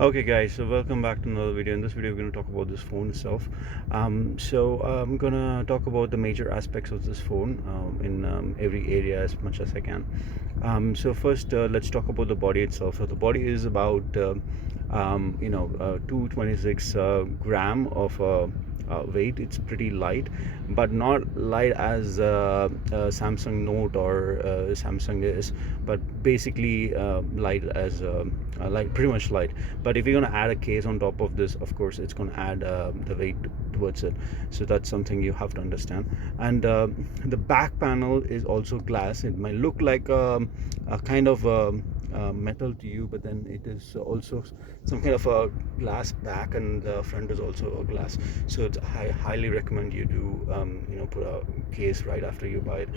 Okay guys, so welcome back to another video. In this video we're going to talk about this phone itself. I'm going to talk about the major aspects of this phone in every area as much as I can. So first, let's talk about the body itself. So the body is about 226 gram of weight. It's pretty light, but not light as Samsung Note or Samsung is, but basically light as like pretty much light. But if you're going to add a case on top of this, of course it's going to add the weight towards it, so that's something you have to understand. And the back panel is also glass. It might look like a kind of metal to you, but then it is also some kind of a glass back, and the front is also a glass. So I highly recommend you do put a case right after you buy it.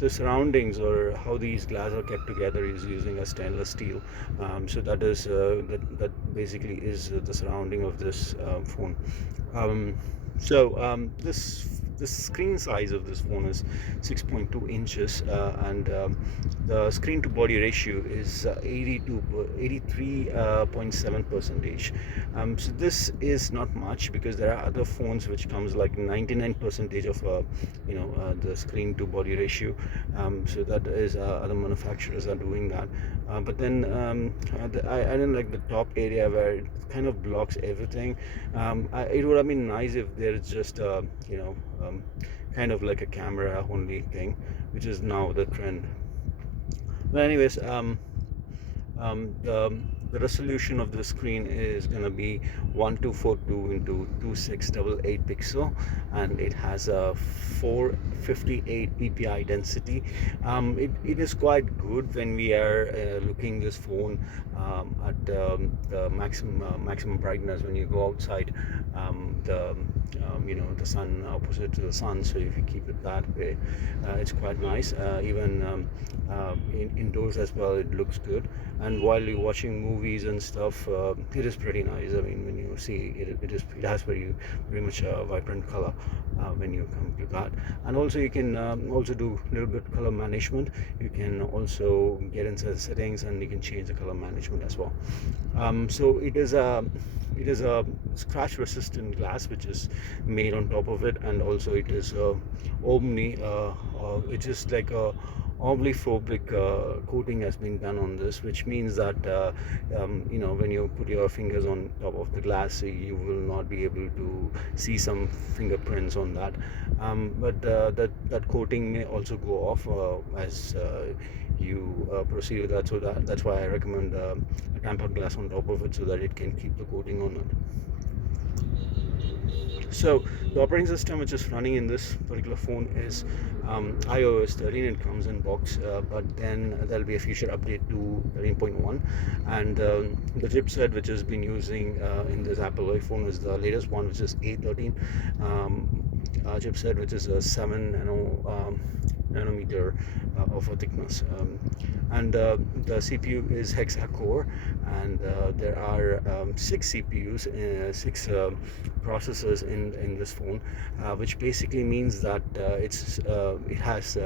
The surroundings, or how these glass are kept together, is using a stainless steel. So that is that basically is the surrounding of this phone. The screen size of this phone is 6.2 inches, and the screen to body ratio is 83.7 percentage. So this is not much, because there are other phones which comes like 99 percentage of the screen to body ratio. So that is other manufacturers are doing that, but then I didn't like the top area where it kind of blocks everything. It would have been nice if there's just kind of like a camera only thing, which is now the trend. But anyways, the resolution of the screen is going to be 1242 into 2688 pixel, and it has a 458 ppi density. It is quite good when we are looking this phone at the maximum brightness when you go outside. The sun opposite to the sun, so if you keep it that way, it's quite nice. Even indoors as well, it looks good. And while you're watching movies and stuff, it is pretty nice. I mean, when you see it, it has very much a vibrant color when you come to that. And also you can also do a little bit color management. You can also get into the settings, and you can change the color management as well. So it is a scratch resistant glass which is made on top of it, and also it is omni it is like a omniphobic coating has been done on this, which means that when you put your fingers on top of the glass, you will not be able to see some fingerprints on that. But that coating may also go off as you proceed with that. So that's why I recommend a tampered glass on top of it, so that it can keep the coating on it. So the operating system which is running in this particular phone is iOS 13. It comes in box, but then there'll be a future update to 13.1, and the chipset which has been using in this Apple iPhone is the latest one, which is A13 chipset, which is a 7 nanometer of a thickness, and the CPU is hexa-core, and there are 6 CPUs, 6 processors in this phone, which basically means that it has 2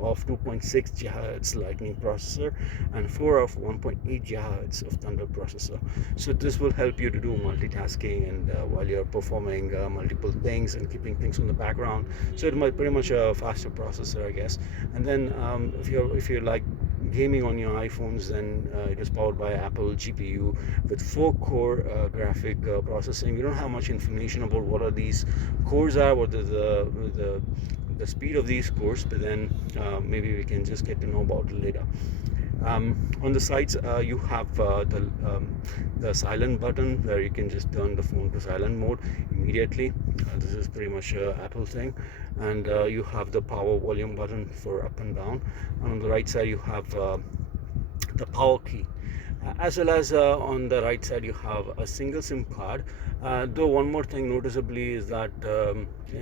of 2.6 GHz Lightning processor and 4 of 1.8 GHz of Thunder processor. So this will help you to do multitasking, and while you're performing multiple things and keeping things on the background. So it might pretty much a faster processor, I guess. And then if you're like gaming on your iPhones, then it is powered by Apple GPU with 4-core graphic processing. We don't have much information about what are these cores are, what is the speed of these cores, but then maybe we can just get to know about it later. On the sides, you have the silent button, where you can just turn the phone to silent mode immediately. This is pretty much Apple thing. And you have the power volume button for up and down, and on the right side you have the power key, as well as on the right side you have a single SIM card. Though one more thing noticeably is that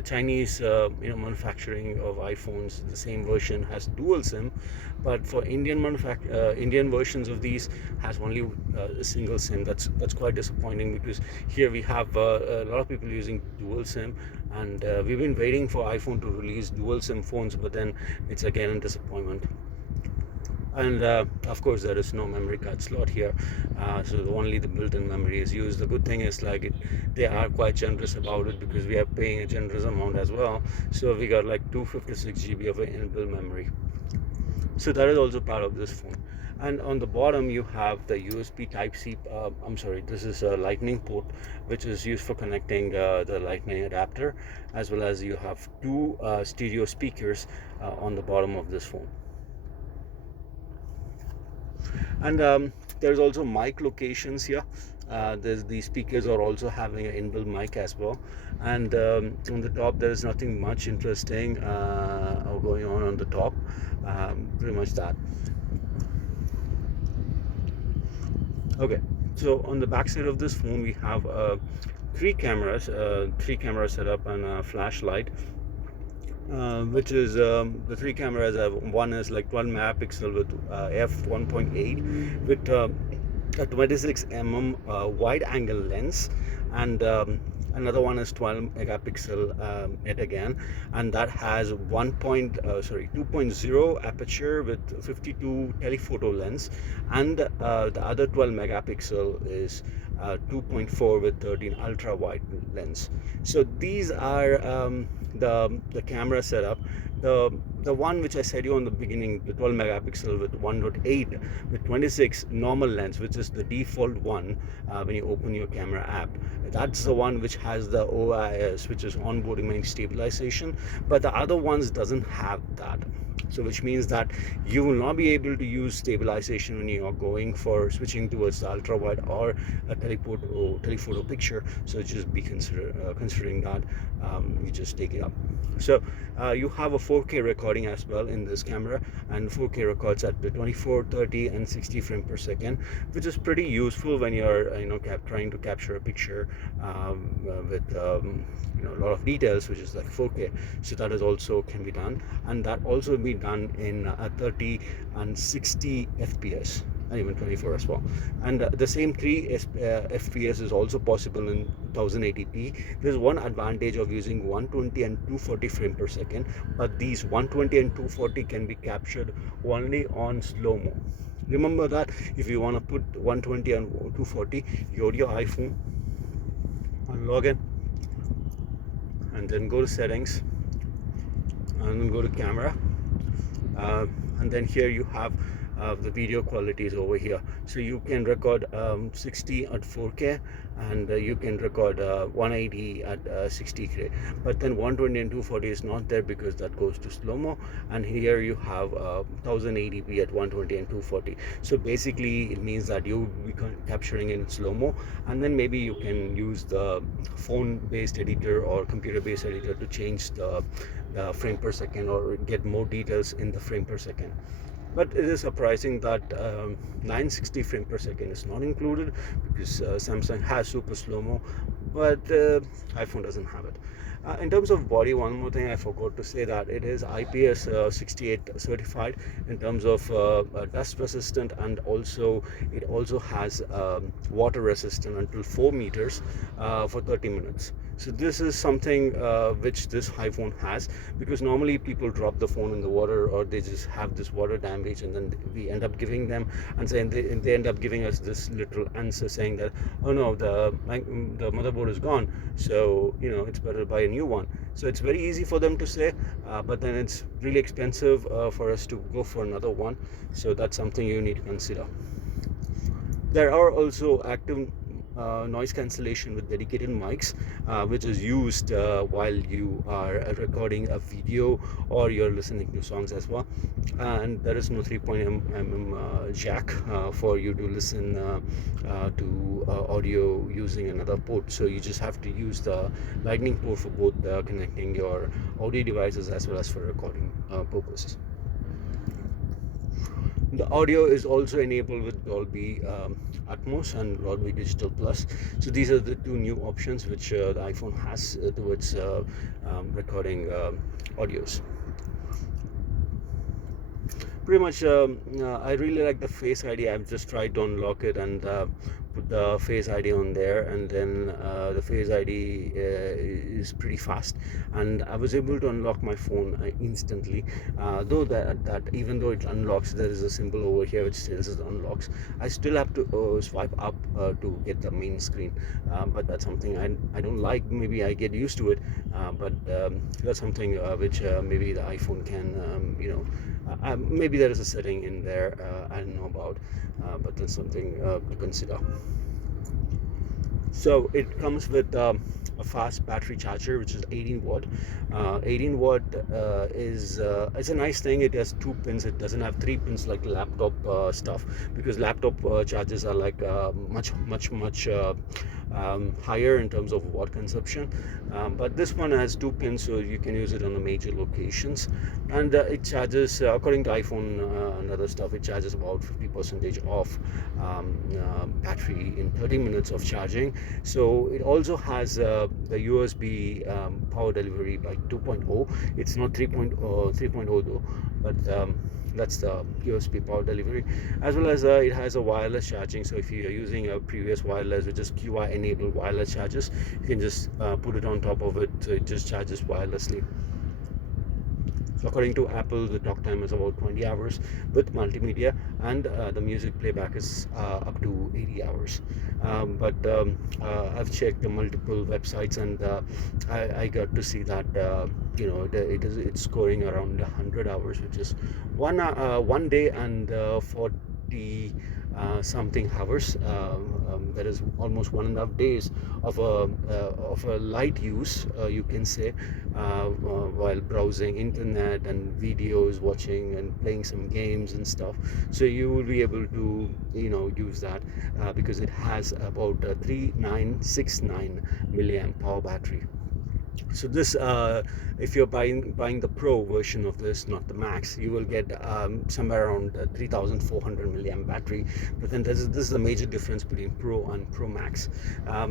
Chinese manufacturing of iPhones, the same version has dual SIM, but for Indian versions of these has only a single SIM. That's quite disappointing, because here we have a lot of people using dual SIM, and we've been waiting for iPhone to release dual SIM phones, but then it's again a disappointment. And of course there is no memory card slot here, so only the built-in memory is used. The good thing is they are quite generous about it, because we are paying a generous amount as well. So we got like 256 GB of inbuilt memory. So that is also part of this phone. And on the bottom you have the USB type C, this is a lightning port, which is used for connecting the lightning adapter, as well as you have two stereo speakers on the bottom of this phone. And there's also mic locations here. These speakers are also having an inbuilt mic as well. And on the top there is nothing much interesting going on the top. Pretty much that. Okay, so on the back side of this phone we have three cameras setup, and a flashlight, which is the three cameras have, one is like 12 megapixel with f1.8 with a 26 mm wide angle lens, and another one is 12 megapixel yet again, and that has 2.0 aperture with 52 telephoto lens, and the other 12 megapixel is 2.4 with 13 ultra wide lens. So these are the camera setup. The one which I said you on the beginning, the 12 megapixel with 1.8 with 26 normal lens, which is the default one when you open your camera app. That's the one which has the OIS, which is onboard image stabilization, but the other ones doesn't have that. So which means that you will not be able to use stabilization when you are going for switching towards the ultra wide or a telephoto picture. So just be considering that you just take it up. So you have a 4K recording as well in this camera, and 4K records at the 24, 30 and 60 frame per second, which is pretty useful when you're trying to capture a picture with a lot of details, which is like 4K. So that is also can be done, and that also be done in 30 and 60 FPS, and even 24 as well. And the same 3 FPS is also possible in 1080p. There's one advantage of using 120 and 240 frame per second, but these 120 and 240 can be captured only on slow-mo. Remember that if you want to put 120 and 240, you go to your iPhone and log in, and then go to settings, and then go to camera, and then here you have the video quality is over here. So you can record 60 at 4K, and you can record 180 at 60K, but then 120 and 240 is not there because that goes to slow-mo. And here you have 1080p at 120 and 240. So basically it means that you'll be capturing in slow-mo, and then maybe you can use the phone-based editor or computer-based editor to change the frame per second or get more details in the frame per second. But it is surprising that 960 frame per second is not included, because Samsung has super slow-mo, but iPhone doesn't have it. In terms of body, one more thing I forgot to say, that it is IPS 68 certified in terms of dust resistant, and also it also has water resistant until 4 meters for 30 minutes. So this is something which this iPhone has, because normally people drop the phone in the water, or they just have this water damage, and then we end up giving them and saying they end up giving us this literal answer saying that, oh no, the motherboard is gone, so it's better to buy a new one. So it's very easy for them to say, but then it's really expensive for us to go for another one. So that's something you need to consider. There are also active noise cancellation with dedicated mics, which is used while you are recording a video or you're listening to songs as well. And there is no 3.0 jack for you to listen to audio using another port. So you just have to use the lightning port for both connecting your audio devices as well as for recording purposes. The audio is also enabled with Dolby Atmos and Dolby Digital Plus. So these are the two new options which the iPhone has towards recording audios. pretty much I really like the Face ID. I've just tried to unlock it and put the Face ID on there, and then the Face ID is pretty fast, and I was able to unlock my phone instantly. Though that even though it unlocks, there is a symbol over here which says it unlocks. I still have to swipe up to get the main screen, but that's something I don't like. Maybe I get used to it, but that's something which maybe the iPhone can maybe there is a setting in there I don't know about, but that's something to consider. So it comes with a fast battery charger, which is 18 watt. 18 watt is it's a nice thing. It has 2 pins. It doesn't have 3 pins like laptop stuff, because laptop chargers are like much higher in terms of watt consumption. But this one has 2 pins, so you can use it on the major locations, and it charges according to iPhone and other stuff. It charges about 50% off battery in 30 minutes of charging. So it also has the USB power delivery by 2.0. It's not 3.0 though, but that's the USB power delivery, as well as it has a wireless charging. So if you are using a previous wireless, which is QI enabled wireless chargers, you can just put it on top of it, so it just charges wirelessly. So according to Apple, the talk time is about 20 hours with multimedia, and the music playback is up to 80 hours. But I've checked the multiple websites, and I got to see that it's scoring around 100 hours, which is one day and 40 something hours. That is almost 1.5 days of a light use, you can say, while browsing internet and videos, watching and playing some games and stuff. So you will be able to use that because it has about 3969 milliamp power battery. So this if you're buying the Pro version of this, not the Max, you will get somewhere around 3400 milliamp battery. But then this is the major difference between Pro and Pro Max.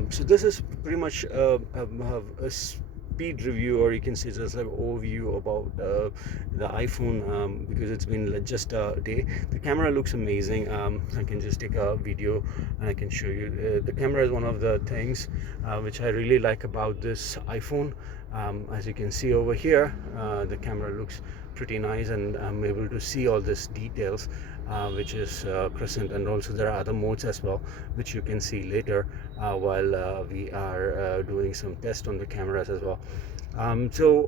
So this is pretty much a speed review, or you can say just like overview about the iPhone, because it's been just a day. The camera looks amazing. I can just take a video and I can show you. The camera is one of the things which I really like about this iPhone. As you can see over here, the camera looks pretty nice, and I'm able to see all these details, which is crescent, and also there are other modes as well, which you can see later while we are doing some tests on the cameras as well. So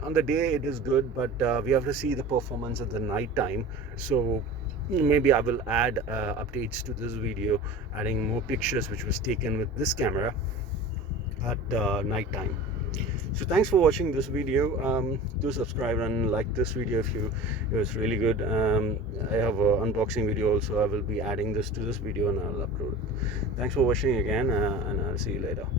on the day it is good, but we have to see the performance at the night time. So maybe I will add updates to this video, adding more pictures which was taken with this camera at night time. So thanks for watching this video. Do subscribe and like this video if it was really good. I have an unboxing video also. I will be adding this to this video and I'll upload it. Thanks for watching again, and I'll see you later.